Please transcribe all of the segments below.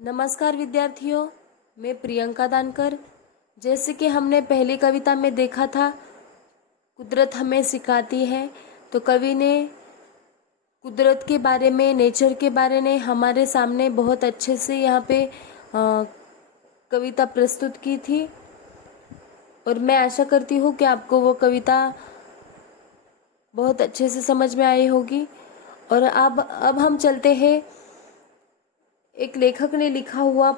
नमस्कार विद्यार्थियों, मैं प्रियंका दानकर। जैसे कि हमने पहली कविता में देखा था, कुदरत हमें सिखाती है। तो कवि ने कुदरत के बारे में, नेचर के बारे में हमारे सामने बहुत अच्छे से यहाँ पे कविता प्रस्तुत की थी। और मैं आशा करती हूँ कि आपको वो कविता बहुत अच्छे से समझ में आई होगी। और अब हम चलते हैं, एक लेखक ने लिखा हुआ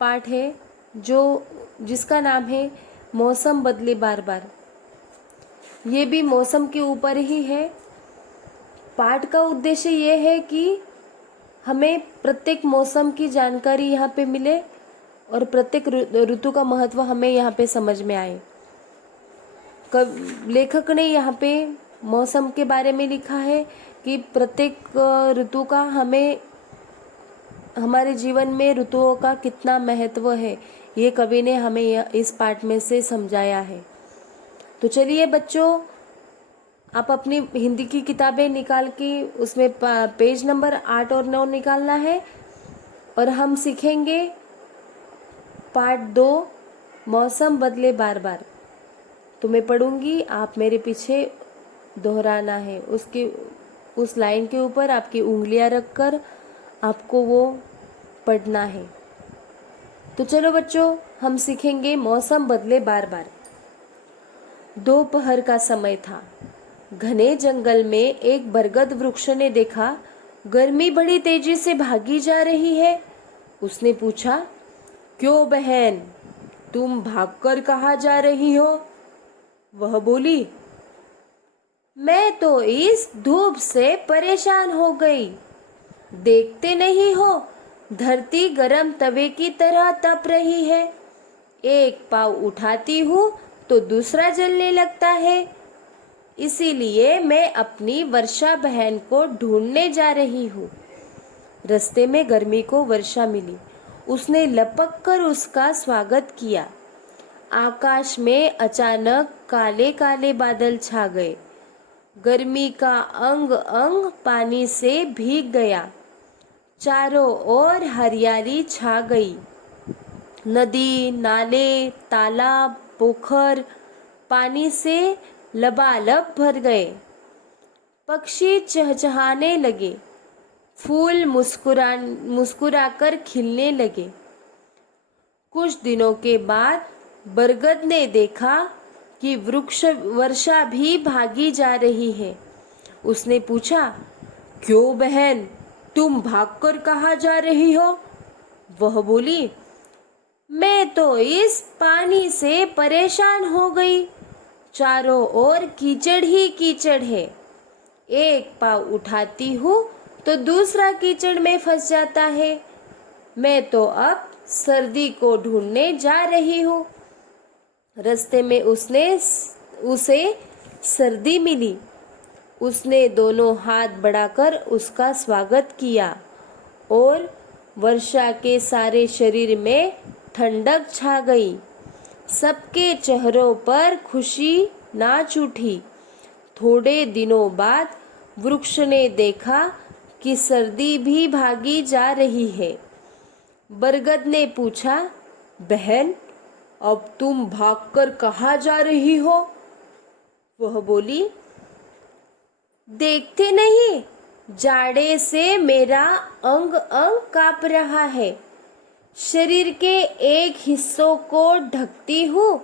पाठ है जिसका नाम है मौसम बदले बार बार। ये भी मौसम के ऊपर ही है। पाठ का उद्देश्य ये है कि हमें प्रत्येक मौसम की जानकारी यहाँ पे मिले और प्रत्येक ऋतु का महत्व हमें यहाँ पे समझ में आए। लेखक ने यहाँ पे मौसम के बारे में लिखा है कि प्रत्येक ऋतु का हमारे जीवन में ऋतुओं का कितना महत्व है, ये कवि ने हमें इस पाठ में से समझाया है। तो चलिए बच्चों, आप अपनी हिंदी की किताबें निकाल के उसमें पेज नंबर 8 और 9 निकालना है और हम सीखेंगे पार्ट 2, मौसम बदले बार बार। तो मैं पढ़ूंगी, आप मेरे पीछे दोहराना है। उस लाइन के ऊपर आपकी उंगलियां रखकर आपको वो पढ़ना है। तो चलो बच्चों, हम सीखेंगे मौसम बदले बार बार। दोपहर का समय था। घने जंगल में एक बरगद वृक्ष ने देखा गर्मी बड़ी तेजी से भागी जा रही है। उसने पूछा, क्यों बहन, तुम भागकर कहाँ जा रही हो? वह बोली, मैं तो इस धूप से परेशान हो गई। देखते नहीं हो, धरती गरम तवे की तरह तप रही है। एक पाँव उठाती हूँ तो दूसरा जलने लगता है। इसीलिए मैं अपनी वर्षा बहन को ढूंढने जा रही हूँ। रास्ते में गर्मी को वर्षा मिली। उसने लपक कर उसका स्वागत किया। आकाश में अचानक काले काले बादल छा गए। गर्मी का अंग अंग पानी से भीग गया। चारों ओर हरियाली छा गई। नदी, नाले, तालाब, पोखर पानी से लबालब भर गए। पक्षी चहचहाने लगे। फूल मुस्कुराकर खिलने लगे। कुछ दिनों के बाद बरगद ने देखा कि वृक्ष वर्षा भी भागी जा रही है। उसने पूछा, क्यों बहन, तुम भागकर कहाँ जा रही हो? वह बोली, मैं तो इस पानी से परेशान हो गई। चारों ओर कीचड़ ही कीचड़ है। एक पाँव उठाती हूँ तो दूसरा कीचड़ में फंस जाता है। मैं तो अब सर्दी को ढूंढने जा रही हूँ। रास्ते में उसे सर्दी मिली। उसने दोनों हाथ बढ़ाकर उसका स्वागत किया और वर्षा के सारे शरीर में ठंडक छा गई। सबके चेहरों पर खुशी नाच उठी। थोड़े दिनों बाद वृक्ष ने देखा कि सर्दी भी भागी जा रही है। बरगद ने पूछा, बहन, अब तुम भागकर कहाँ जा रही हो? वह बोली, देखते नहीं, जाड़े से मेरा अंग अंग कांप रहा है। शरीर के एक हिस्सों को ढकती हूँ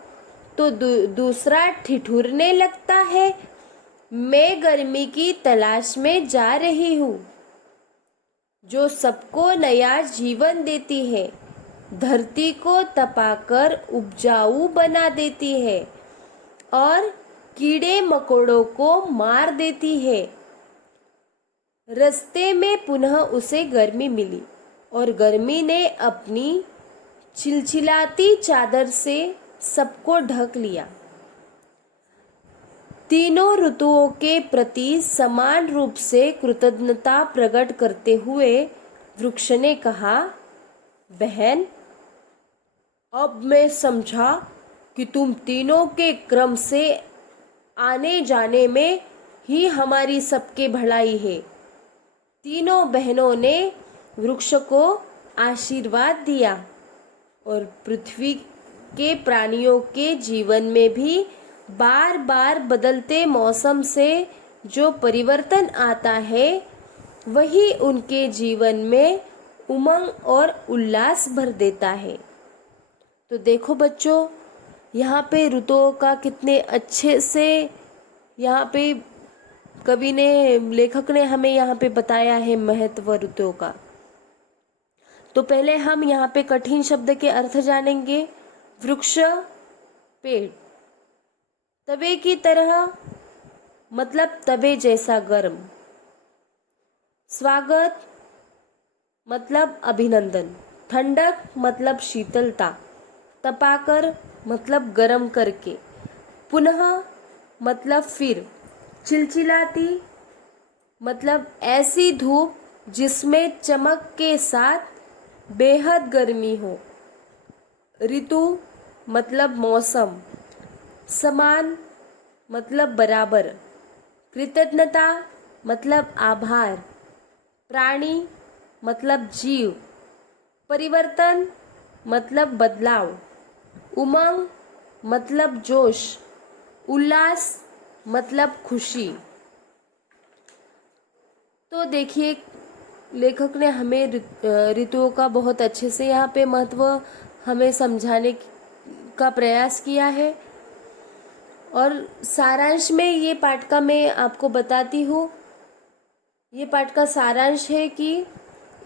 तो दूसरा ठिठुरने लगता है। मैं गर्मी की तलाश में जा रही हूँ, जो सबको नया जीवन देती है, धरती को तपाकर उपजाऊ बना देती है और कीड़े मकोड़ों को मार देती है। रास्ते में पुनः उसे गर्मी मिली और गर्मी ने अपनी चिलचिलाती चादर से सबको ढक लिया। तीनों ऋतुओं के प्रति समान रूप से कृतज्ञता प्रकट करते हुए वृक्ष ने कहा, बहन, अब मैं समझा कि तुम तीनों के क्रम से आने जाने में ही हमारी सबके भलाई है। तीनों बहनों ने वृक्ष को आशीर्वाद दिया और पृथ्वी के प्राणियों के जीवन में भी बार बार बदलते मौसम से जो परिवर्तन आता है वही उनके जीवन में उमंग और उल्लास भर देता है। तो देखो बच्चों, यहाँ पे ऋतुओं का कितने अच्छे से यहाँ पे कवि ने, लेखक ने हमें यहाँ पे बताया है महत्व ऋतुओं का। तो पहले हम यहाँ पे कठिन शब्द के अर्थ जानेंगे। वृक्ष, पेड़। तवे की तरह मतलब तवे जैसा गर्म। स्वागत मतलब अभिनंदन। ठंडक मतलब शीतलता। तपाकर मतलब गरम करके। पुनः मतलब फिर। चिलचिलाती मतलब ऐसी धूप जिसमें चमक के साथ बेहद गर्मी हो। ऋतु मतलब मौसम। समान मतलब बराबर। कृतज्ञता मतलब आभार। प्राणी मतलब जीव। परिवर्तन मतलब बदलाव। उमंग मतलब जोश। उल्लास मतलब खुशी। तो देखिए, लेखक ने हमें ऋतुओं का बहुत अच्छे से यहाँ पे महत्व हमें समझाने का प्रयास किया है। और सारांश में ये पाठ का मैं आपको बताती हूँ। ये पाठ का सारांश है कि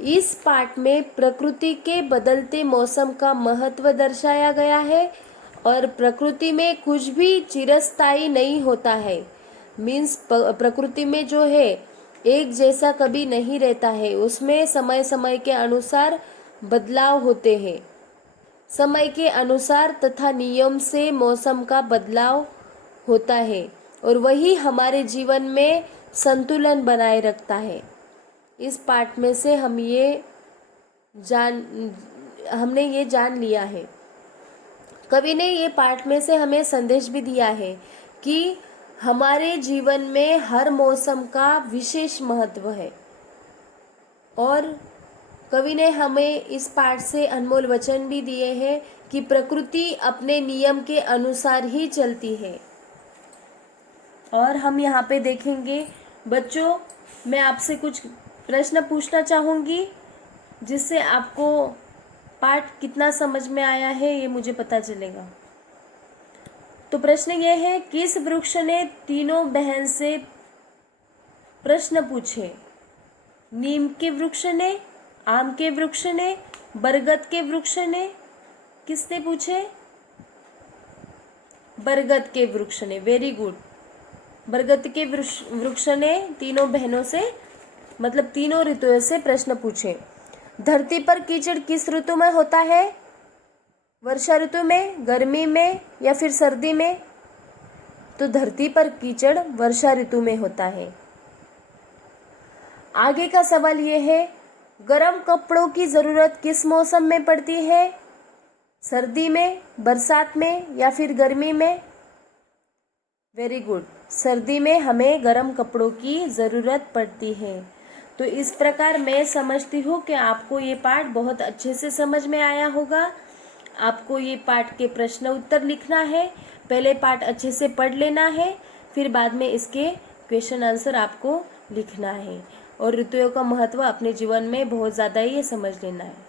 इस पाठ में प्रकृति के बदलते मौसम का महत्व दर्शाया गया है और प्रकृति में कुछ भी चिरस्थायी नहीं होता है। मीन्स प्रकृति में जो है एक जैसा कभी नहीं रहता है, उसमें समय समय के अनुसार बदलाव होते हैं। समय के अनुसार तथा नियम से मौसम का बदलाव होता है और वही हमारे जीवन में संतुलन बनाए रखता है। इस पाठ में से हमने ये जान लिया है। कवि ने ये पाठ में से हमें संदेश भी दिया है कि हमारे जीवन में हर मौसम का विशेष महत्व है। और कवि ने हमें इस पाठ से अनमोल वचन भी दिए हैं कि प्रकृति अपने नियम के अनुसार ही चलती है। और हम यहाँ पे देखेंगे बच्चों, मैं आपसे कुछ प्रश्न पूछना चाहूँगी जिससे आपको पाठ कितना समझ में आया है ये मुझे पता चलेगा। तो प्रश्न ये है, किस वृक्ष ने तीनों बहन से प्रश्न पूछे? नीम के वृक्ष ने, आम के वृक्ष ने, बरगद के वृक्ष ने? किसने पूछे? बरगद के वृक्ष ने। Very good. बरगद के वृक्ष ने तीनों बहनों से मतलब तीनों ऋतुओं से प्रश्न पूछे। धरती पर कीचड़ किस ऋतु में होता है? वर्षा ऋतु में, गर्मी में या फिर सर्दी में? तो धरती पर कीचड़ वर्षा ऋतु में होता है। आगे का सवाल ये है, गर्म कपड़ों की जरूरत किस मौसम में पड़ती है? सर्दी में, बरसात में या फिर गर्मी में? Very good. सर्दी में हमें गर्म कपड़ों की ज़रूरत पड़ती है। तो इस प्रकार मैं समझती हूँ कि आपको ये पाठ बहुत अच्छे से समझ में आया होगा। आपको ये पाठ के प्रश्न उत्तर लिखना है। पहले पाठ अच्छे से पढ़ लेना है, फिर बाद में इसके क्वेश्चन आंसर आपको लिखना है। और ऋतुओं का महत्व अपने जीवन में बहुत ज़्यादा ही समझ लेना है।